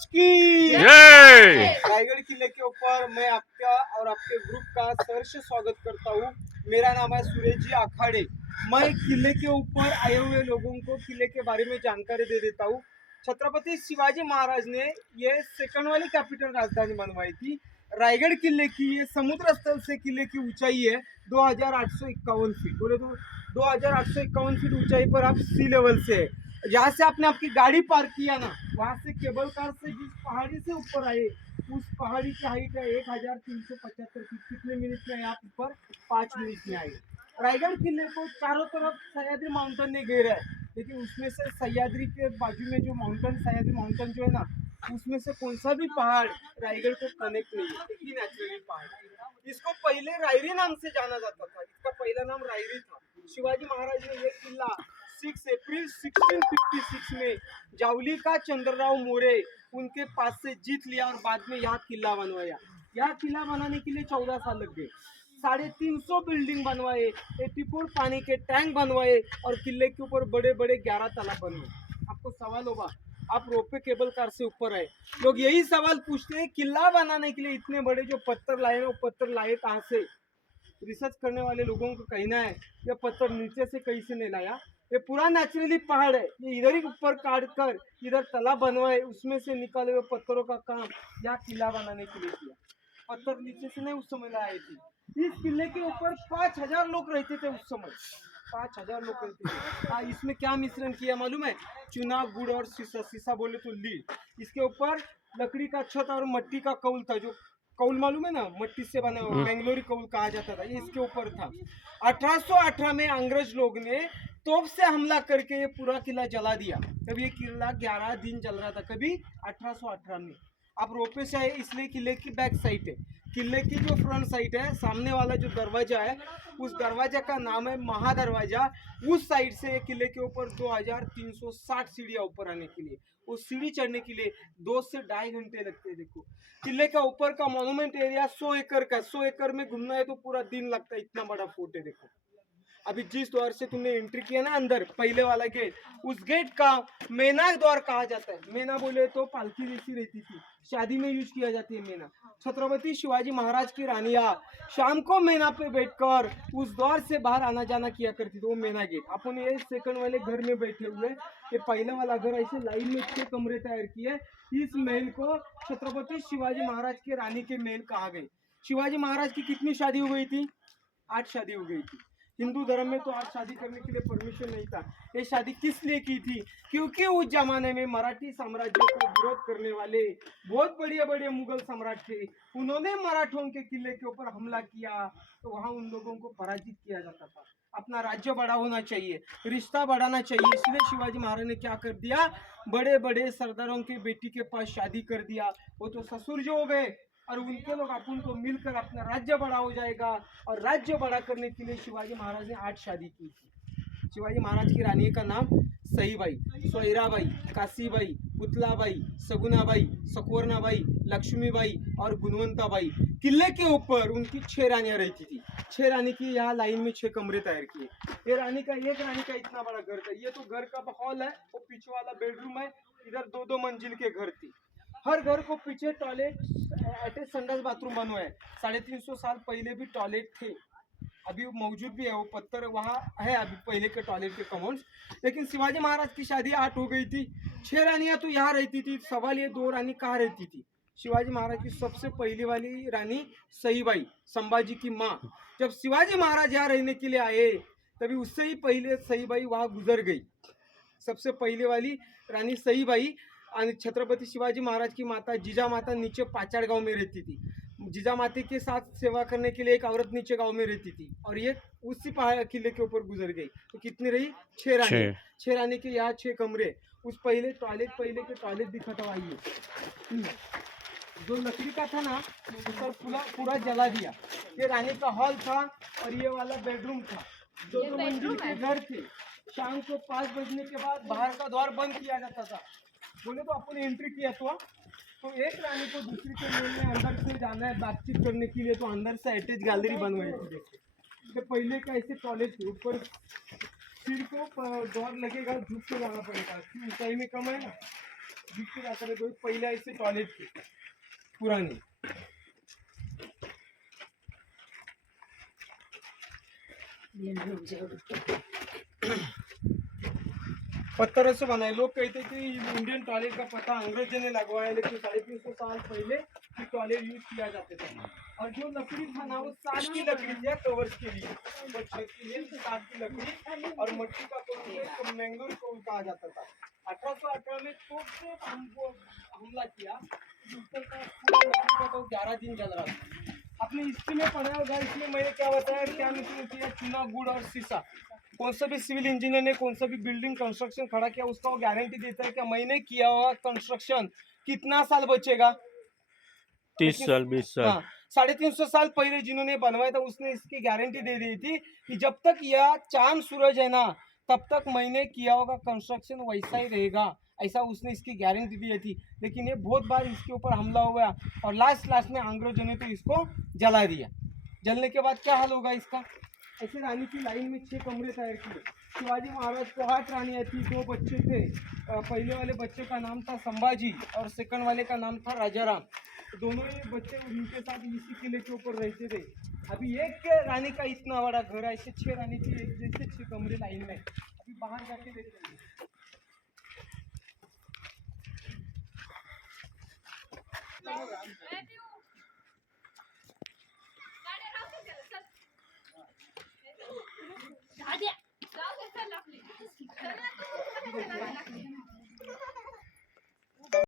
महाराज की जय। रायगढ़ किले के ऊपर मैं आपका और आपके ग्रुप का सहर्ष स्वागत करता हूँ। मेरा नाम है सुरेश जी आखाड़े। मैं किले के ऊपर आए हुए लोगों को किले के बारे में जानकारी दे देता हूँ। छत्रपति शिवाजी महाराज ने ये सेकंड वाली कैपिटल राजधानी बनवाई थी। रायगढ़ किले की ये समुद्र स्थल से किले की ऊंचाई है 2851 फीट। बोले तो 2851 फीट ऊंचाई पर आप सी लेवल से है। जहाँ से आपने आपकी गाड़ी पार्क किया ना, वहाँ से केबल कार से जिस पहाड़ी से ऊपर आए उस पहाड़ी की हाइट है 1375 फीट। कितने मिनट में आप ऊपर? 5 मिनट में आए। रायगढ़ किले को चारों तरफ सह्याद्री माउंटेन ने घेरा है, लेकिन उसमें से सह्याद्री के बाजू में जो माउंटेन, सह्याद्री माउंटेन जो है ना, उसमें से कौन सा भी पहाड़ रायगढ़ को कनेक्ट नहीं है। एक ही नेचुरली पहाड़ है। इसको पहले रायरी नाम से जाना जाता था। इसका पहला नाम रायरी था। शिवाजी महाराज ने यह किला 6 अप्रैल 1656 में जावली का चंद्रराव मोरे उनके पास से जीत लिया और बाद में यहाँ किला बनवाया। यहाँ किला बनाने के लिए 14 साल लग गए। 350 बिल्डिंग बनवाए, 84 पानी के टैंक बनवाए और किले के ऊपर बड़े बड़े 11 तालाब बनवाए। आपको सवाल होगा, आप रोपे केबल कार से ऊपर आए, लोग यही सवाल पूछते हैं किला बनाने के लिए इतने बड़े जो पत्थर लाए, वो पत्थर लाए कहाँ से? रिसर्च करने वाले लोगों का कहना है यह पत्थर नीचे से कहीं से नहीं लाया, ये पूरा नेचुरली पहाड़ है। ये इधर ही ऊपर काट कर इधर तालाब बनवाए, उसमें से निकाले हुए पत्थरों का काम यहाँ किला बनाने के लिए किया। पत्थर नीचे से नहीं उस समय लाए थे। इस किले के ऊपर 5000 लोग रहते थे उस समय। 5000 लोग रहते थे। इसमें क्या मिश्रण किया मालूम है? चूना, गुड़ और शीशा। शीशा बोले तो लीड। इसके ऊपर लकड़ी का छत और मट्टी का कौल था। जो कौल मालूम है ना, मट्टी से बना हुआ बेंगलोरी कौल कहा जाता था, ये इसके ऊपर था। 1818 में अंग्रेज लोग ने तोप से हमला करके ये पूरा किला जला दिया। तब ये किला 11 दिन जल रहा था। कभी? 1818 में। आप रोपे से आए इसलिए किले की बैक साइड है। किले की जो फ्रंट साइड है, सामने वाला जो दरवाजा है, उस दरवाजा का नाम है महादरवाजा। उस साइड से किले के ऊपर 2360 सीढ़ियाँ ऊपर आने के लिए, वो सीढ़ी चढ़ने के लिए 2 से 2.5 घंटे लगते हैं। देखो किले का ऊपर का मॉन्यूमेंट एरिया 100 एकड़ का। 100 एकड़ में घूमना है तो पूरा दिन लगता है, इतना बड़ा फोर्ट है। देखो अभी जिस द्वार से तुमने एंट्री किया ना अंदर, पहले वाला गेट, उस गेट का मेना द्वार कहा जाता है। मेना बोले तो पालकी जैसी रहती थी, शादी में यूज किया जाती है मेना। छत्रपति शिवाजी महाराज की रानियां शाम को मेना पे बैठकर उस द्वार से बाहर आना जाना किया करती थी, वो मेना गेट। अपन ये सेकंड वाले घर में बैठे हुए, ये पहला वाला घर ऐसे लाइन में 6 कमरे तैयार किए। इस महल को छत्रपति शिवाजी महाराज के रानी के महल कहा गए। शिवाजी महाराज की कितनी शादी हो गई थी? 8 शादी हो गई थी। हिंदू धर्म में तो आज शादी करने के लिए परमिशन नहीं था। ये शादी किस लिए की थी? क्योंकि उस जमाने में मराठी साम्राज्य को विरोध करने वाले बहुत बड़े बड़े मुगल सम्राट थे। उन्होंने मराठों के किले के ऊपर हमला किया, तो वहां उन लोगों को पराजित किया जाता था। अपना राज्य बड़ा होना चाहिए, रिश्ता बढ़ाना चाहिए, इसलिए शिवाजी महाराज ने क्या कर दिया, बड़े बड़े सरदारों की बेटी के पास शादी कर दिया। वो तो ससुर जो हो गए और उनके लोग अपन को मिलकर अपना राज्य बड़ा हो जाएगा। और राज्य बड़ा करने के लिए शिवाजी महाराज ने 8 शादी की थी। शिवाजी महाराज की रानी का नाम सईबाई, सोयराबाई, काशीबाई, पुतलाबाई, सगुनाबाई, सकोरनाबाई, लक्ष्मीबाई और गुणवंताबाई। किले के ऊपर उनकी 6 रानियां रहती थी। 6 रानी की यहाँ लाइन में 6 कमरे तैयार किए। ये रानी का, एक रानी का इतना बड़ा घर था। ये तो घर का हॉल है, वो पीछे वाला बेडरूम है। इधर 2-2 मंजिल के घर थी। हर घर को पीछे टॉयलेट, अटैच संडास बाथरूम बनवाए। 350 साल पहले भी टॉयलेट थे, अभी मौजूद भी है। वो पत्थर वहाँ है अभी पहले के टॉयलेट के कमोड्स। लेकिन शिवाजी महाराज की शादी 8 हो गई थी। 6 रानियां तो यहाँ रहती थी। सवाल ये 2 रानी कहाँ रहती थी? शिवाजी महाराज की सबसे पहली वाली रानी सईबाई, संभाजी की माँ। जब शिवाजी महाराज यहाँ रहने के लिए आए, तभी उससे ही पहले सईबाई वहाँ गुजर गई। सबसे पहले वाली रानी सईबाई और छत्रपति शिवाजी महाराज की माता जीजा माता नीचे पाचाड़ गांव में रहती थी। जीजा माता के साथ सेवा करने के लिए एक औरत नीचे गांव में रहती थी, और ये उसी पहाड़ किले के ऊपर गुजर गई। तो कितनी रही? 6 रानी। 6 रानी के यहाँ 6 कमरे। उस पहले टॉयलेट, पहले के टॉयलेट दिखाता आइए, जो लकड़ी का था ना, उसका पूरा जला दिया। ये रानी का हॉल था और ये वाला बेडरूम था। 2-2 मंजिल के घर थे। शाम को 5 बजने के बाद बाहर का द्वार बंद किया जाता था। बोले तो अपन एंट्री किया तो एक रानी को दूसरी के महल में अंदर से जाना है बातचीत करने के लिए, तो अंदर से अटैच गैलरी बनवाई थी। देखिए पहले का ऐसे टॉयलेट के ऊपर सिर को द्वार लगेगा, झुक के जाना पड़ेगा, ऊंचाई में कम है ना। दिखते जाते रहे। तो पहले ऐसे टॉयलेट थे पुराने, पत्थरों से बनाए। लोग कहते थे इंडियन टॉयलेट का पता अंग्रेजों ने लगवाया, लेकिन 350 साल पहले ये टॉयलेट यूज किया जाते थे। और जो लकड़ी था ना वो साग की लकड़ी थी कवर्स के लिए, तो छत के लिए साग की लकड़ी और मट्टी का तो मैंगो को कहा जाता था। 1818 में तो हमको हमला किया, उत्तर का पूरा तो 11 दिन चल रहा था। अपनी हिस्ट्री में पढ़ा होगा, इसमें मैंने क्या बताया, क्या मिशन किया, चूना गुड़ और शीशा। कौन सा भी सिविल इंजीनियर ने कौन सा भी बिल्डिंग कंस्ट्रक्शन खड़ा किया, उसका वो गारंटी देता है कि मैंने किया हुआ कंस्ट्रक्शन कितना साल बचेगा, 30 साल 20 साल। हाँ 350 साल पहले जिन्होंने बनवाया था उसने इसकी गारंटी दे दी थी कि जब तक यह चांद सूरज है ना तब तक मैंने किया होगा कंस्ट्रक्शन वैसा ही रहेगा, ऐसा उसने इसकी गारंटी दी थी। लेकिन ये बहुत बार इसके ऊपर हमला हुआ और लास्ट में अंग्रेजों ने तो इसको जला दिया। जलने के बाद क्या हाल होगा इसका। ऐसे रानी की लाइन में 6 कमरे तैयार किए। शिवाजी महाराज को 8 रानियाँ थी, 2 बच्चे थे। पहले वाले बच्चे का नाम था संभाजी और सेकंड वाले का नाम था राजाराम। दोनों ही बच्चे उनके साथ इसी किले के ऊपर रहते थे। अभी एक रानी का इतना बड़ा घर है, ऐसे 6 रानी की एक जैसे 6 कमरे लाइन में। अभी बाहर जाके देखते हैं।